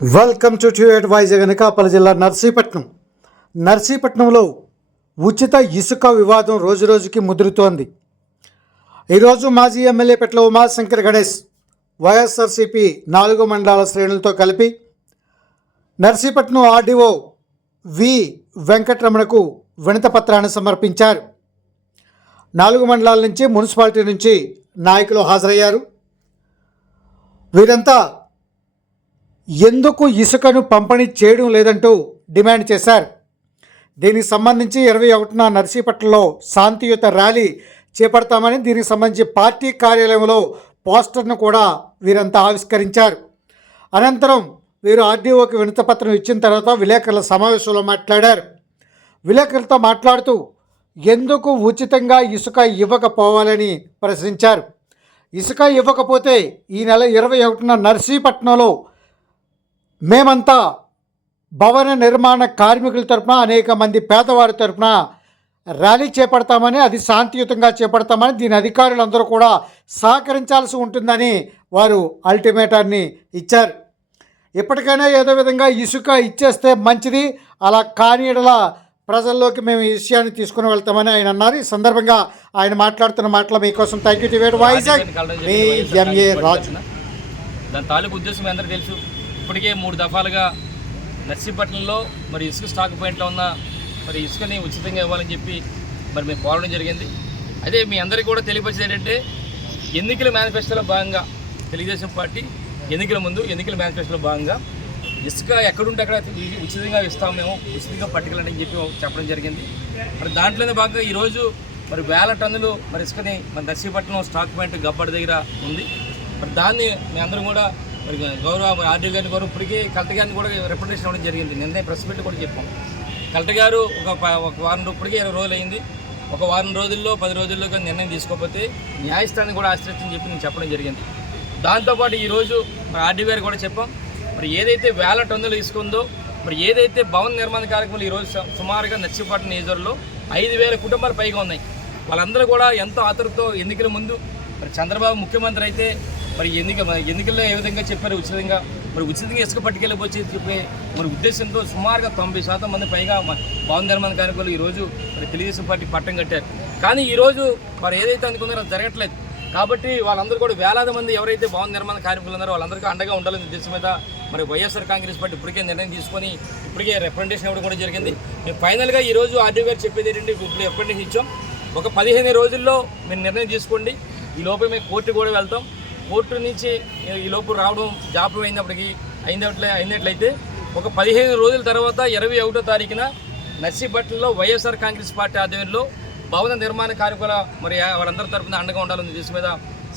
Welcome to ట్యూట్ వైజాగ్ అనకాపల్లి జిల్లా నర్సీపట్నం నర్సీపట్నంలో ఉచిత ఇసుక వివాదం రోజురోజుకి ముదురుతోంది. ఈరోజు మాజీ ఎమ్మెల్యే పెట్ల ఉమాశంకర్ గణేష్ వైఎస్ఆర్సీపీ నాలుగు మండలాల శ్రేణులతో కలిపి నర్సీపట్నం ఆర్డీఓ వి వెంకటరమణకు వినత పత్రాన్ని సమర్పించారు. నాలుగు మండలాల నుంచి మున్సిపాలిటీ నుంచి నాయకులు హాజరయ్యారు. వీరంతా ఎందుకు ఇసుకను పంపిణీ చేయడం లేదంటూ డిమాండ్ చేశారు. దీనికి సంబంధించి ఇరవై ఒకటిన నర్సీపట్నంలో శాంతియుత ర్యాలీ చేపడతామని దీనికి సంబంధించి పార్టీ కార్యాలయంలో పోస్టర్ను కూడా వీరంతా ఆవిష్కరించారు. అనంతరం వీరు ఆర్డీఓకి వినతపత్రం ఇచ్చిన తర్వాత విలేకరుల సమావేశంలో మాట్లాడారు. విలేకరులతో మాట్లాడుతూ ఎందుకు ఉచితంగా ఇసుక ఇవ్వకపోవాలని ప్రశ్నించారు. ఇసుక ఇవ్వకపోతే ఈ నెల ఇరవై ఒకటిన నర్సీపట్నంలో మేమంతా భవన నిర్మాణ కార్మికుల తరపున అనేక మంది పేదవారి తరపున ర్యాలీ చేపడతామని అది శాంతియుతంగా చేపడతామని దీని అధికారులందరూ కూడా సహకరించాల్సి ఉంటుందని వారు అల్టిమేటాన్ని ఇచ్చారు. ఇప్పటికైనా ఏదో విధంగా ఇసుక ఇచ్చేస్తే మంచిది అలా కానీడల ప్రజల్లోకి మేము ఈ విషయాన్ని తీసుకుని వెళ్తామని ఆయన అన్నారు. ఈ సందర్భంగా ఆయన మాట్లాడుతున్న మాటలు మీకోసం థ్యాంక్ యూ టివేట్ వైజాగ్ మీ ఎంఏ రాజు. దాని తాలూకు ఉద్దేశం మీ అందరికీ తెలుసు. ఇప్పటికే మూడు దఫాలుగా నర్సీపట్నంలో మరి ఇసుక స్టాక్ పాయింట్లో ఉన్న మరి ఇసుకని ఉచితంగా ఇవ్వాలని చెప్పి మరి మేము కోరడం జరిగింది. అదే మీ అందరికీ కూడా తెలియపరిచేది ఏంటంటే ఎన్నికల మేనిఫెస్టోలో భాగంగా తెలుగుదేశం పార్టీ ఎన్నికల ముందు ఎన్నికల మేనిఫెస్టోలో భాగంగా ఇసుక ఎక్కడుంటే అక్కడ ఉచితంగా ఇస్తాం మేము ఉచితంగా పట్టుకెళ్ళని చెప్పి చెప్పడం జరిగింది. మరి దాంట్లోనే భాగంగా ఈరోజు మరి వేల టన్నులు మరి ఇసుకని మన నర్సీపట్నం స్టాక్ పాయింట్ గబ్బడి దగ్గర ఉంది. మరి దాన్ని మీ అందరం కూడా మరి గౌరవ ఆర్డీ గారిని గౌరవ ఇప్పటికీ కలెక్టర్ గారిని కూడా రిప్రజెంటేషన్ ఇవ్వడం జరిగింది. నిన్నే ప్రెస్ మీట్ కూడా చెప్పాం. కలెక్టర్ గారు ఒక ఒక వారం ఇప్పటికీ ఇరవై రోజులు అయింది. ఒక వారం రోజుల్లో పది రోజుల్లో కానీ నిర్ణయం తీసుకోకపోతే న్యాయస్థానం కూడా ఆశ్రయించని చెప్పి నేను చెప్పడం జరిగింది. దాంతోపాటు ఈరోజు మరి ఆర్డీ గారు కూడా చెప్పాం. మరి ఏదైతే వేల టన్నులు తీసుకుందో మరి ఏదైతే భవన నిర్మాణ కార్యక్రమాలు ఈరోజు సుమారుగా నర్సీపట్నం నియోజకవర్గంలో ఐదు వేల కుటుంబాలు పైగా ఉన్నాయి. వాళ్ళందరూ కూడా ఎంతో ఆతృతతో ఎన్నికల ముందు మరి చంద్రబాబు ముఖ్యమంత్రి అయితే మరి ఎన్నిక మరి ఎన్నికల్లో ఏ విధంగా చెప్పారు? ఉచితంగా మరి ఉచితంగా ఇసుక పట్టుకెళ్ళిపోయి చెప్పే మరి ఉద్దేశంతో సుమారుగా తొంభై శాతం మంది పైగా మ- భవన నిర్మాణ కార్యక్రమాలు ఈరోజు మరి తెలుగుదేశం పార్టీ పట్టం కట్టారు. కానీ ఈరోజు మరి ఏదైతే అనుకున్నారో జరగట్లేదు. కాబట్టి వాళ్ళందరూ కూడా వేలాది మంది ఎవరైతే భవన నిర్మాణ కార్మికులు ఉన్నారో వాళ్ళందరికీ అండగా ఉండాలని ఉద్దేశం మీద మరి వైఎస్ఆర్ కాంగ్రెస్ పార్టీ ఇప్పటికే నిర్ణయం తీసుకొని ఇప్పటికే రిప్రజెంటేషన్ ఇవ్వడం కూడా జరిగింది. మేము ఫైనల్గా ఈ రోజు ఆర్డీ గారు చెప్పేది ఏంటంటే ఇప్పుడు రిప్రజెంటేషన్ ఇచ్చాం ఒక పదిహేను రోజుల్లో మీరు నిర్ణయం తీసుకోండి. ఈ లోపే మేము కోర్టు కూడా వెళ్తాం. కోర్టు నుంచి ఈ లోపు రావడం జాప్యం అయినప్పటికీ అయినట్లే అయినట్లయితే ఒక పదిహేను రోజుల తర్వాత ఇరవై ఒకటో తారీఖున నర్సీపట్నంలో వైఎస్ఆర్ కాంగ్రెస్ పార్టీ ఆధ్వర్యంలో భవన నిర్మాణ కార్మికుల మరి వాళ్ళందరి తరపున అండగా ఉండాలని దేశం మీద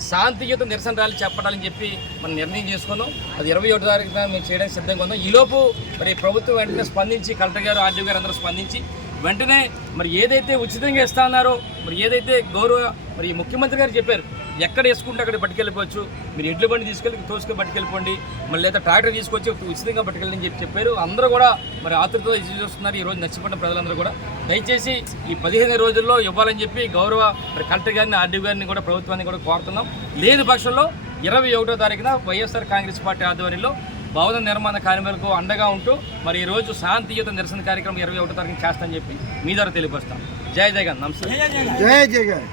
శాంతియుత నిరసన ర్యాలీ చెప్పాలని చెప్పి మనం నిర్ణయం చేసుకున్నాం. అది ఇరవై ఒకటి తారీఖున మేము చేయడానికి సిద్ధంగా ఉన్నాం. ఈలోపు మరి ప్రభుత్వం వెంటనే స్పందించి కలెక్టర్ గారు ఆర్డీఓ గారు అందరూ స్పందించి వెంటనే మరి ఏదైతే ఉచితంగా ఇస్తా ఉన్నారో మరి ఏదైతే గౌరవ మరి ఈ ముఖ్యమంత్రి గారు చెప్పారు ఎక్కడ వేసుకుంటే అక్కడ పట్టుకెళ్ళిపోవచ్చు మీరు ఎడ్ల బండి తీసుకెళ్ళి తోసుకొని పట్టుకెళ్ళిపోండి మళ్ళీ లేదా ట్రాక్టర్ తీసుకొచ్చి ఉచితంగా పట్టుకెళ్ళని చెప్పి చెప్పారు. అందరూ కూడా మరి ఆతృతతో ఎదురు చూస్తున్నారు ఈ రోజు ప్రజలందరూ కూడా. దయచేసి ఈ పదిహేను రోజుల్లో ఇవ్వాలని చెప్పి గౌరవ మరి కలెక్టర్ గారిని ఆర్డీ గారిని కూడా ప్రభుత్వాన్ని కూడా కోరుతున్నాం. లేని పక్షంలో ఇరవై ఒకటో తారీఖున వైఎస్ఆర్ కాంగ్రెస్ పార్టీ ఆధ్వర్యంలో భవన నిర్మాణ కార్మికులకు అండగా ఉంటూ మరి ఈ రోజు శాంతియుత నిరసన కార్యక్రమం ఇరవై ఒకటో తారీఖున చేస్తామని చెప్పి మీ ద్వారా తెలియపరుస్తాం. జై జగన్. నమస్తే జై జగన్.